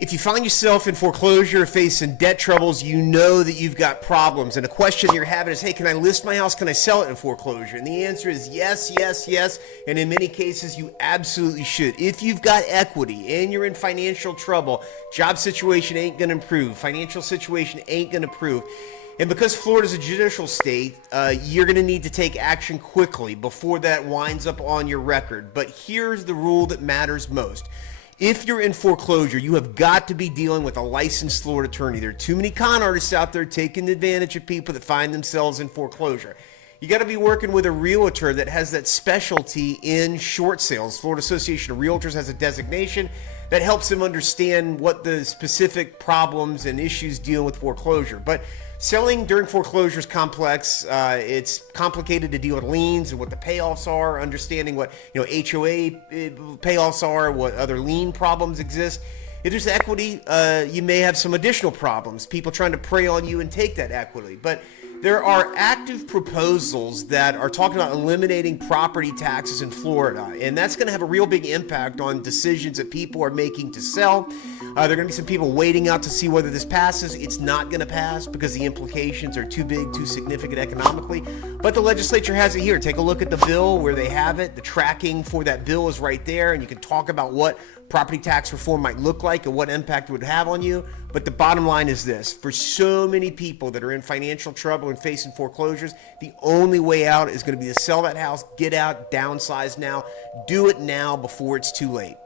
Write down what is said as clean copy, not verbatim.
If you find yourself in foreclosure, facing debt troubles, you know that you've got problems. And the question you're having is, hey, can I list my house? Can I sell it in foreclosure? And the answer is yes, yes, yes. And in many cases, you absolutely should. If you've got equity and you're in financial trouble, job situation ain't going to improve. Financial situation ain't going to improve. And because Florida's a judicial state, you're going to need to take action quickly before that winds up on your record. But here's the rule that matters most. If you're in foreclosure, you have got to be dealing with a licensed Florida attorney. There are too many con artists out there taking advantage of people that find themselves in foreclosure. You got to be working with a realtor that has that specialty in short sales. Florida Association of Realtors has a designation that helps them understand what the specific problems and issues dealing with foreclosure. But selling during foreclosure is complex. It's complicated to deal with liens and what the payoffs are, understanding what HOA payoffs are, what other lien problems exist. If there's equity, you may have some additional problems, people trying to prey on you and take that equity. But there are active proposals that are talking about eliminating property taxes in Florida, and that's going to have a real big impact on decisions that people are making to sell. There are going to be some people waiting out to see whether this passes. It's not going to pass because the implications are too big, too significant economically. But the legislature has it here. Take a look at the bill where they have it. The tracking for that bill is right there, and you can talk about what property tax reform might look like and what impact it would have on you. But the bottom line is this: for so many people that are in financial trouble and facing foreclosures, the only way out is going to be to sell that house, get out, downsize now. Do it now before it's too late.